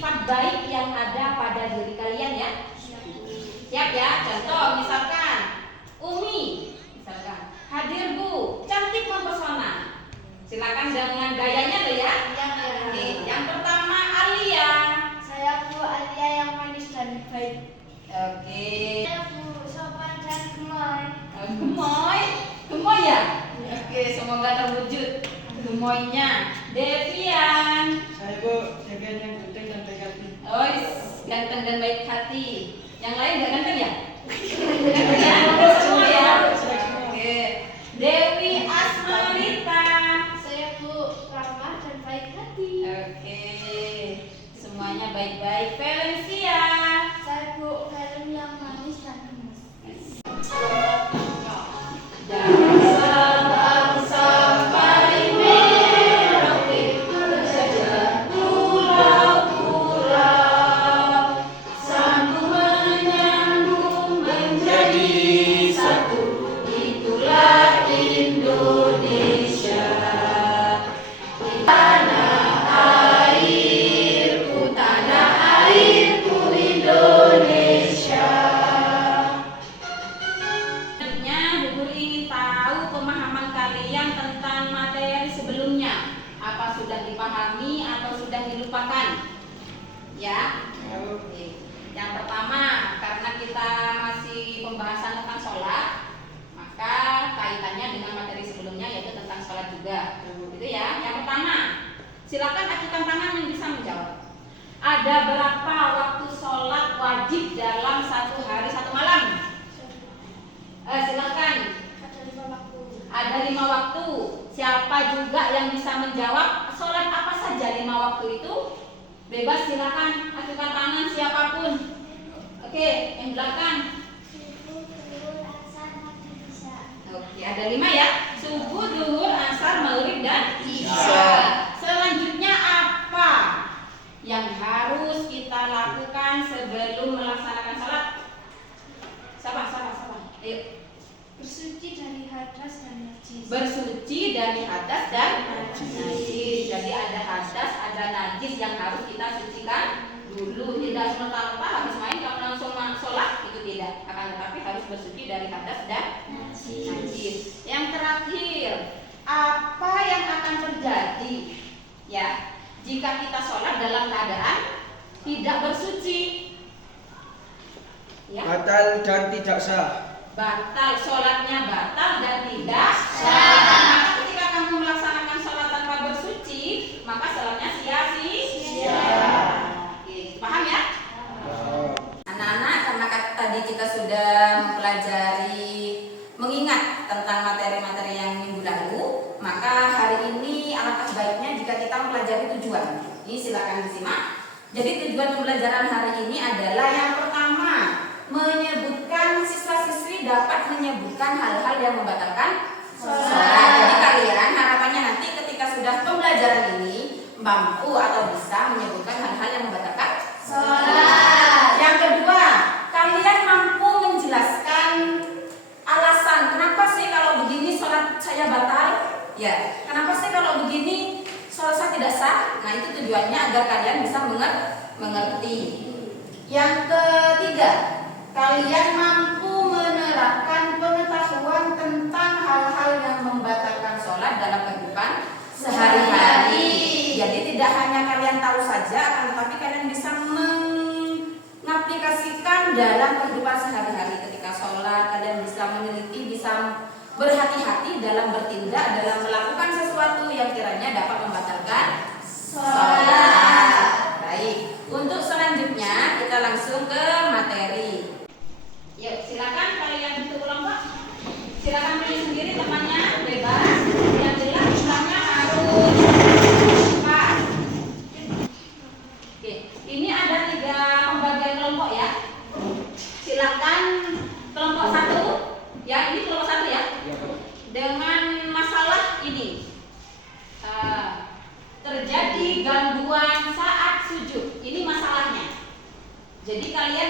sifat baik yang ada pada diri kalian ya. Siap ya? Contoh misalkan Umi, misalkan hadir Bu, cantik mempesona. Silakan dengan gayanya loh ya. Oke, yang pertama Alia. Saya Bu Alia yang manis dan baik. Oke. Saya Bu sopan dan gemoy. Gemoy, gemoy ya. Oke, semoga terwujud gemoynya. Devian. Saya Bu, Devian yang ganteng dan baik hati. Oh, ganteng dan baik hati. Yang lain nggak ganteng ya? Ganteng ya? Semua ya. Oke. Dewi Asmarita. Saya Bu ramah dan baik hati. Oke. Semuanya baik-baik. Valencia. Saya Bu Helen yang manis dan gemes. Jangan sampai merauke sejak pulau-pulau, sambung menyambung menjadi satu, itulah Indonesia. Tanah airku Indonesia. Selanjutnya, Bu Guru ingin tahu pemahaman kalian tentang materi sebelumnya. Apa sudah dipahami atau sudah dilupakan? Ya. Oke. Yang pertama, karena kita masih pembahasan tentang sholat, maka kaitannya dengan materi sebelumnya yaitu tentang sholat juga. Gitu ya. Yang pertama, silakan ajukan tangan yang bisa menjawab. Ada berapa waktu sholat wajib dalam satu hari satu malam? Silakan. Ada 5 waktu. Ada 5 waktu. Siapa juga yang bisa menjawab sholat apa saja 5 waktu itu? Bebas, silakan ajukan tangan siapapun. Oke, yang belakang. Subuh, zuhur, asar, maghrib, isya. Oke, ada 5 ya. Subuh, duhur, asar, maghrib, dan isya. Isya. Selanjutnya apa yang harus kita lakukan sebelum melaksanakan sholat? Siapa? Ayo. Bersuci dari hadas dan najis. Bersuci dari hadas dan najis. Jadi ada hadas, ada najis yang harus kita sucikan dulu. Tidak semata-mata habis main kalau langsung sholat, itu tidak. Akan tetapi harus bersuci dari hadas dan najis. Yang terakhir, apa yang akan terjadi ya jika kita sholat dalam keadaan tidak bersuci? Ya. Batal dan tidak sah. Batal, sholatnya batal dan tidak sah. Maka ketika kamu melaksanakan sholat tanpa bersuci, maka sholatnya sia-sia. Oke, paham ya? Anak-anak, karena tadi kita sudah mempelajari mengingat tentang materi-materi yang minggu lalu, maka hari ini alangkah baiknya jika kita mempelajari tujuan. Ini silakan disimak. Jadi tujuan pembelajaran hari ini adalah yang pertama, menyebutkan, siswa-siswi dapat menyebutkan hal-hal yang membatalkan sholat. Jadi kalian harapannya nanti ketika sudah pembelajaran ini mampu atau bisa menyebutkan hal-hal yang membatalkan sholat. Yang kedua, kalian mampu menjelaskan alasan kenapa sih kalau begini sholat saya batal? Ya, kenapa sih kalau begini sholat saya tidak sah? Nah, itu tujuannya agar kalian bisa mengerti. Yang ketiga, kalian mampu menerapkan pengetahuan tentang hal-hal yang membatalkan sholat dalam kehidupan sehari-hari. Jadi tidak hanya kalian tahu saja, akan tetapi kalian bisa mengaplikasikan dalam kehidupan sehari-hari. Ketika sholat, kalian bisa meneliti, bisa berhati-hati dalam bertindak, dalam melakukan sesuatu yang kiranya dapat membatalkan sholat. Baik, untuk selanjutnya kita langsung ke materi. Yuk, silakan kalian bentuk kelompok. Silakan pilih sendiri temannya, bebas. Yang jelas jumlahnya harus pas. Oke, ini ada 3 pembagian kelompok ya. Silakan kelompok 1. Ya, ini kelompok 1 ya. Dengan masalah ini. Terjadi gangguan saat sujud. Ini masalahnya. Jadi kalian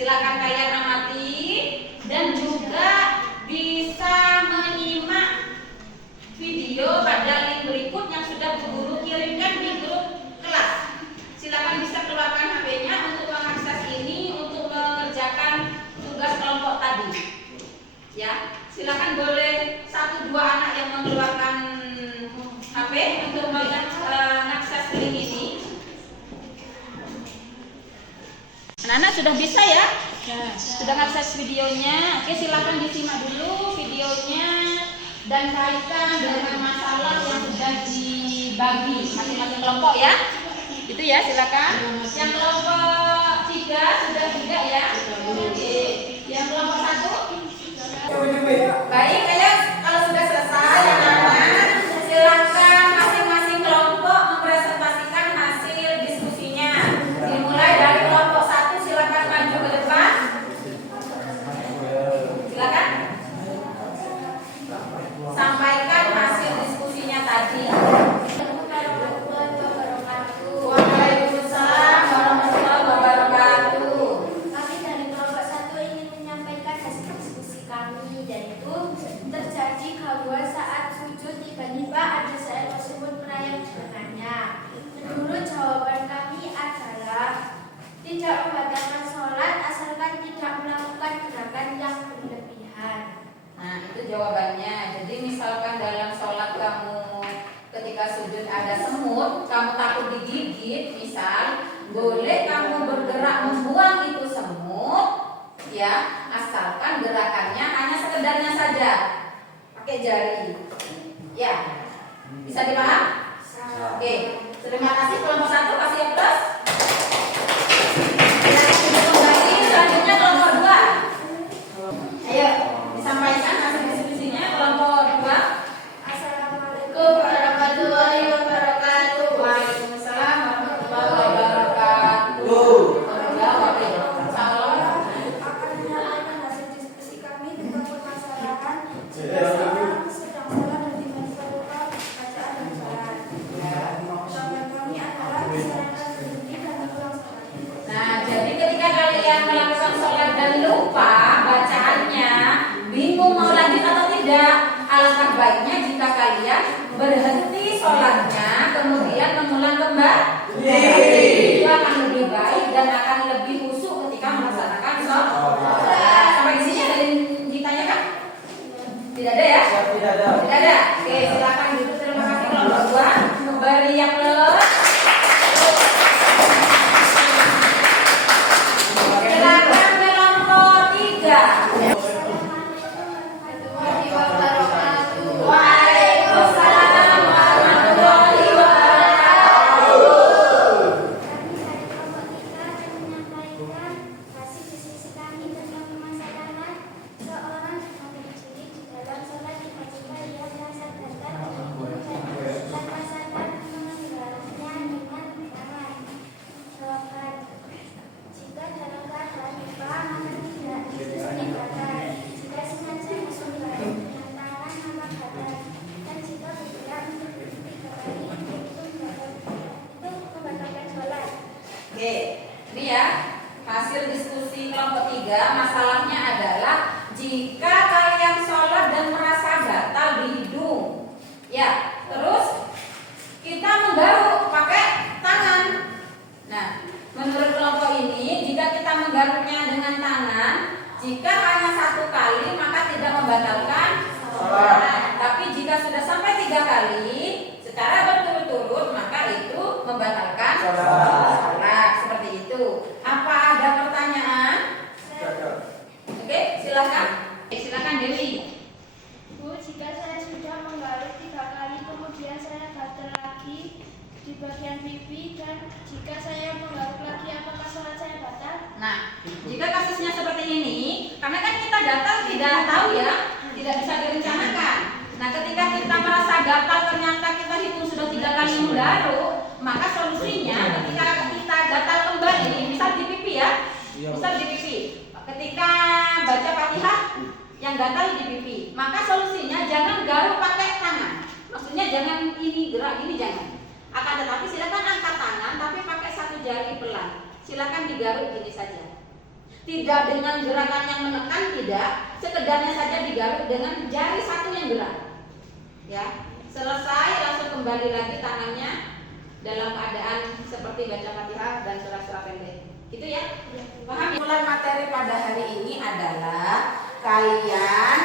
Silakan kalian amati dan juga bisa menyimak video pada link berikut yang sudah Bu Guru kirimkan di grup kelas. Silakan bisa keluarkan HP-nya untuk mengakses ini untuk mengerjakan tugas kelompok tadi. Ya, silakan boleh 1-2 anak yang mengeluarkan HP untuk mengakses link ini. Anak-anak sudah bisa ya? Sudah mengakses videonya. Oke, silakan disimak dulu videonya dan kaitkan dengan masalah yang sudah dibagi masing-masing kelompok ya. Itu ya, silakan. Yang kelompok 3 sudah juga ya. Oke. Yang kelompok 1. Baik, ayo kalau sudah selesai anak-anak, silakan masing-masing kelompok mempresentasikan hasil diskusinya. Dimulai dari kelompok 1, silakan maju ke depan. Silakan. Sampaikan hasil diskusinya tadi. Waalaikumsalam warahmatullahi wabarakatuh. Kami dari kelompok 1 ingin menyampaikan hasil diskusi kami, yaitu terjadi gangguan saat sujud, tiba-tiba ada seekor semut merayap di lengannya. Menurut jawaban kami adalah tidak membatalkan sholat asalkan tidak melakukan gerakan yang berlebihan. Nah, itu jawabannya. Jadi misalkan dalam sholat kamu ketika sujud ada semut, kamu takut digigit, misal, boleh kamu bergerak membuang itu semut, ya, asalkan gerakannya hanya sekedarnya saja, pakai jari. Ya, bisa dipaham? Oke, terima kasih kelompok 1, kasih plus. Ya, kita kembali selanjutnya kelompok 2. Ayo, disampaikan hasil diskusinya kelompok 2. Assalamualaikum warahmatullahi wabarakatuh. Waalaikumsalam warahmatullahi wabarakatuh. Jawab ya. Salam. Akan menyampaikan hasil diskusi kami tentang permasalahan jika seorang sedang sholat dan tiba-tiba lupa bacaan dan sholat. Jawaban kami adalah silakan berhenti dan mengulang sholat. Nah, jadi ketika kalian melakukan sholat dan lupa bacaannya, bingung mau lanjut atau tidak, alangkah baiknya jika kalian berhenti sholatnya, kemudian mengulang kembali. Itu akan lebih baik dan akan lebih khusyuk ketika melaksanakan sholat. Sampai di sini ada yang ditanyakan? Tidak ada ya? Tidak ada. Tidak ada. Oke, silakan duduk. Terima kasih kelompok 2. Kembali yang plus. Silakan kelompok 3. Waalaikumsalam warahmatullahi wabarakatuh. Kami dari kelompok 3 akan menyampaikan hasil diskusi kami tentang permasalahan seorang sedang berdiri di dalam sholat, tiba-tiba ia merasa gatal dan tanpa sadar menenggelamnya dengan tangan. Jawaban: jika dalam keadaan lupa maka tidak batal. Jika sengaja mengganggu dengan tangan maka batal. Dan jika bergerak untuk 3 kali itu membatalkan sholat. Oke, ini ya hasil diskusi kelompok 3. Masalahnya adalah jika kalian sholat dan merasa gatal di hidung, ya, terus kita menggaruk pakai tangan. Nah, menurut kelompok ini, jika kita menggaruknya dengan tangan, jika hanya 1 kali maka tidak membatalkan sholat. Tapi jika sudah sampai 3 kali secara berturut-turut maka itu membatalkan sholat. Seperti itu. Apa ada pertanyaan? Oke, silakan. Silakan Dewi. Bu, jika saya sudah menggaruk 3 kali kemudian saya gatal lagi di bagian pipi, dan jika saya menggaruk lagi apakah sholat saya batal? Nah, jika kasusnya seperti ini, karena kan kita gatal tidak tahu ya, tidak bisa direncanakan. Nah, ketika kita merasa gatal ternyata kita hitung sudah 3 kali menggaruk, maka solusinya ketika kita gatal kembali, misal di pipi ya, misal di pipi. Ketika baca Fatihah yang gatal di pipi, maka solusinya jangan garuk pakai tangan. Maksudnya jangan ini gerak ini jangan. Akan tetapi silakan angkat tangan tapi pakai 1 jari pelan. Silakan digaruk gini saja. Tidak dengan gerakan yang menekan, tidak, sekedarnya saja digaruk dengan jari satu yang gerak. Ya, selesai langsung kembali lagi tangannya dalam keadaan seperti baca Fatihah dan surah-surah pendek. Gitu ya? Paham? Kesimpulan materi pada hari ini adalah kalian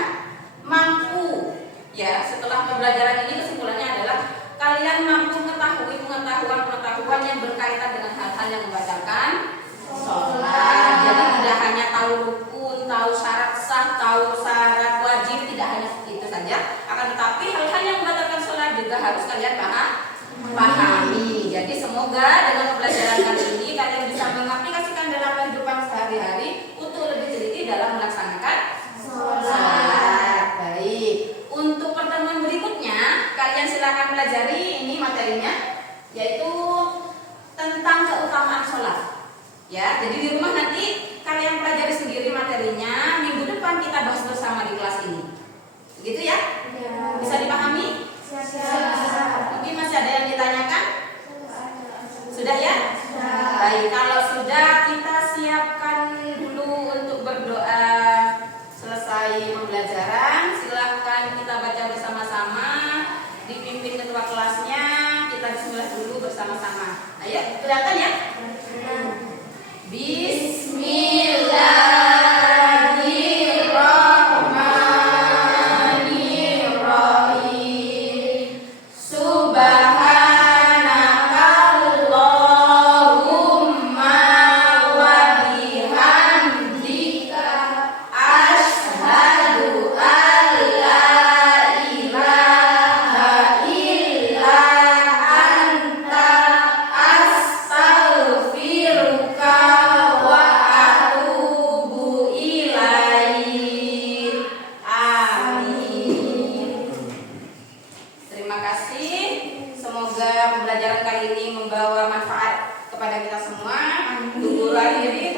mampu, ya, setelah pembelajaran ini kesimpulannya adalah kalian mampu mengetahui pengetahuan yang berkaitan dengan hal-hal yang membatalkan sholat. Jadi tidak hanya tahu rukun, tahu syarat sah, tahu syarat wajib, tidak hanya itu saja. Akan tetapi hal-hal yang membatalkan sholat juga harus kalian pahami. Jadi semoga dengan pembelajaran kali ini kalian bisa mengaplikasikan dalam kehidupan sehari-hari untuk lebih teliti dalam melaksanakan sholat. Baik. Untuk pertemuan berikutnya kalian silakan pelajari ini materinya, yaitu tentang keutamaan sholat. Ya, jadi di rumah nanti kalian pelajari sendiri materinya. Minggu depan kita bahas bersama di kelas ini. Begitu ya? Bisa dipahami? Mungkin masih ada yang ditanyakan? Sudah ya? Baik, kalau sudah kita siapkan dulu untuk berdoa selesai pembelajaran. Silahkan kita baca bersama-sama, dipimpin ketua kelasnya. Kita bismillah dulu bersama-sama. Ayo, kelihatan ya? Bismillahirrahmanirrahim. Subhanakallahumma wa bihamdika asyhadu an la ilaha illa anta astaghfiruka wa atubu ilaik. Amin. Terima kasih. Semoga pembelajaran kali ini membawa manfaat kepada kita semua. Guru akhiri